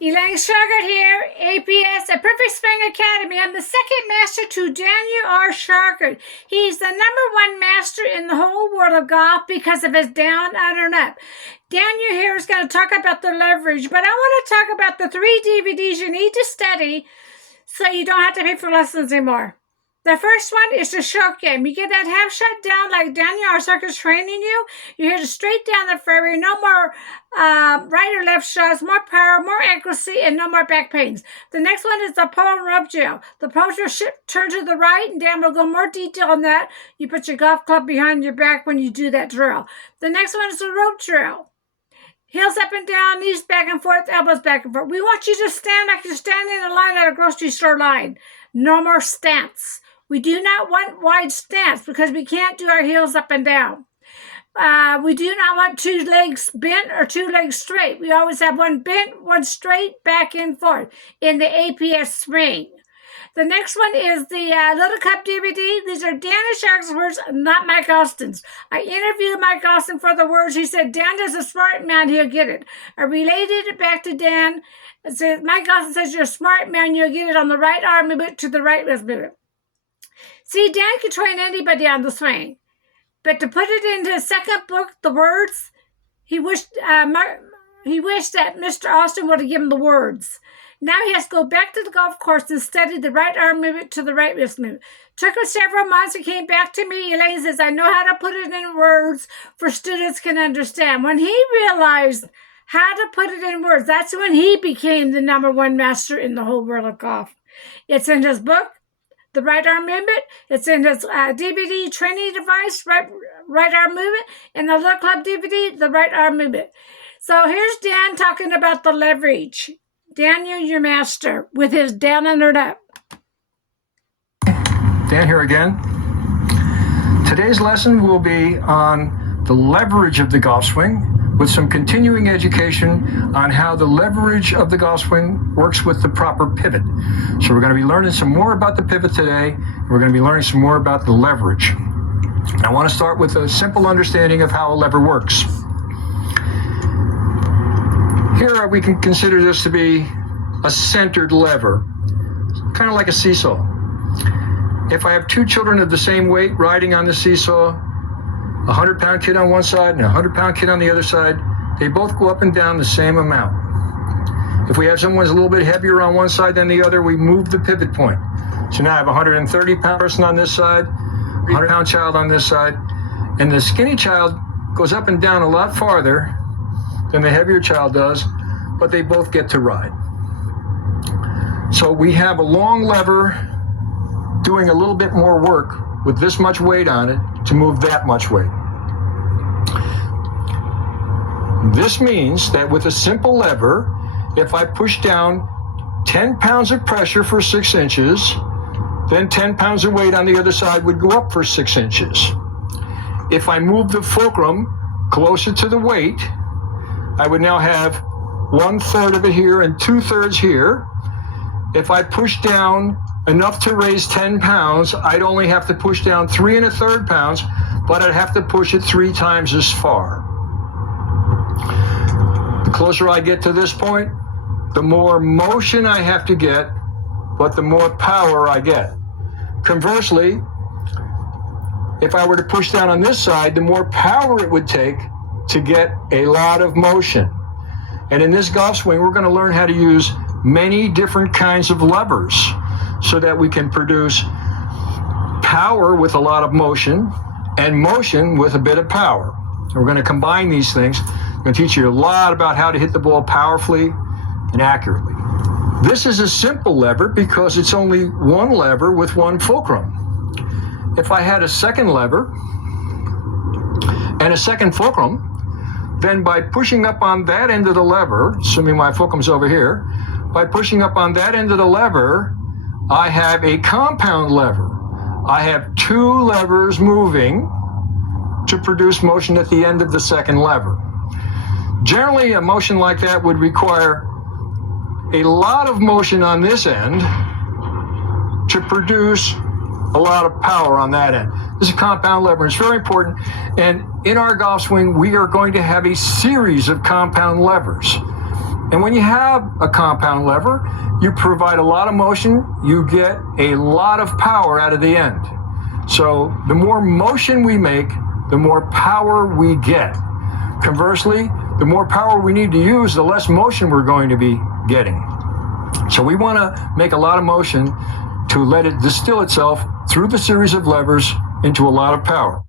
Elaine Shauger here, APS, a Perfect Swing Academy. I'm the second master to Daniel R. Shauger. He's the #1 master in the whole world of golf because of his down, under, and up. Daniel here is going to talk about the leverage, but I want to talk about the 3 DVDs you need to study so you don't have to pay for lessons anymore. The first one is the stroke game. You get that half shot down like Daniel R. Shauger's training you. You hit it straight down the fairway. No more right or left shots, more power, more accuracy, and no more back pains. The next one is the pole and rub drill. The pole will turn to the right, and Dan will go more detail on that. You put your golf club behind your back when you do that drill. The next one is the rope drill. Heels up and down, knees back and forth, elbows back and forth. We want you to stand like you're standing in a line at a grocery store line. No more stance. We do not want wide stance because we can't do our heels up and down. We do not want 2 legs bent or 2 legs straight. We always have one bent, one straight, back and forth in the APS swing. The next one is the Little Cup DVD. These are Daniel Shauger's words, not Mike Austin's. I interviewed Mike Austin for the words. He said, Dan is a smart man, he'll get it. I related it back to Dan. It says, Mike Austin says, you're a smart man, you'll get it on the right arm movement to the right wrist movement. See, Dan can train anybody on the swing. But to put it into his second book, The Words, he wished that Mr. Austin would have given him the words. Now he has to go back to the golf course and study the right arm movement to the right wrist movement. Took him several months and came back to me. Elaine says, I know how to put it in words for students can understand. When he realized how to put it in words, that's when he became the #1 master in the whole world of golf. It's in his book, The Right Arm Movement. It's in his DVD training device, right arm movement, and the Little Club DVD, the right arm movement. So here's Dan talking about the leverage. Daniel, your master, with his down under up. Dan here again. Today's lesson will be on the leverage of the golf swing with some continuing education on how the leverage of the golf swing works with the proper pivot. So we're going to be learning some more about the pivot today. We're going to be learning some more about the leverage. I want to start with a simple understanding of how a lever works. Here we can consider this to be a centered lever, kind of like a seesaw. If I have 2 children of the same weight riding on the seesaw, a 100-pound kid on one side and a 100-pound kid on the other side, they both go up and down the same amount. If we have someone who's a little bit heavier on one side than the other, we move the pivot point. So now I have a 130-pound person on this side, a 100-pound child on this side, and the skinny child goes up and down a lot farther than the heavier child does, but they both get to ride. So we have a long lever doing a little bit more work with this much weight on it to move that much weight. This means that with a simple lever, if I push down 10 pounds of pressure for 6 inches, then 10 pounds of weight on the other side would go up for 6 inches. If I move the fulcrum closer to the weight, I would now have 1/3 of it here and 2/3 here. If I push down enough to raise 10 pounds, I'd only have to push down 3 1/3 pounds, but I'd have to push it 3 times as far. The closer I get to this point, the more motion I have to get, but the more power I get. Conversely, if I were to push down on this side, the more power it would take to get a lot of motion. And in this golf swing, we're going to learn how to use many different kinds of levers so that we can produce power with a lot of motion and motion with a bit of power. And we're going to combine these things. I'm going to teach you a lot about how to hit the ball powerfully and accurately. This is a simple lever because it's only one lever with one fulcrum. If I had a second lever and a second fulcrum, then by pushing up on that end of the lever, assuming my fulcrum's over here, by pushing up on that end of the lever, I have a compound lever. I have 2 levers moving to produce motion at the end of the second lever. Generally, a motion like that would require a lot of motion on this end to produce a lot of power on that end. This is a compound lever. It's very important. And in our golf swing, we are going to have a series of compound levers. And when you have a compound lever, you provide a lot of motion, you get a lot of power out of the end. So the more motion we make, the more power we get. Conversely, the more power we need to use, the less motion we're going to be getting. So we want to make a lot of motion to let it distill itself through the series of levers into a lot of power.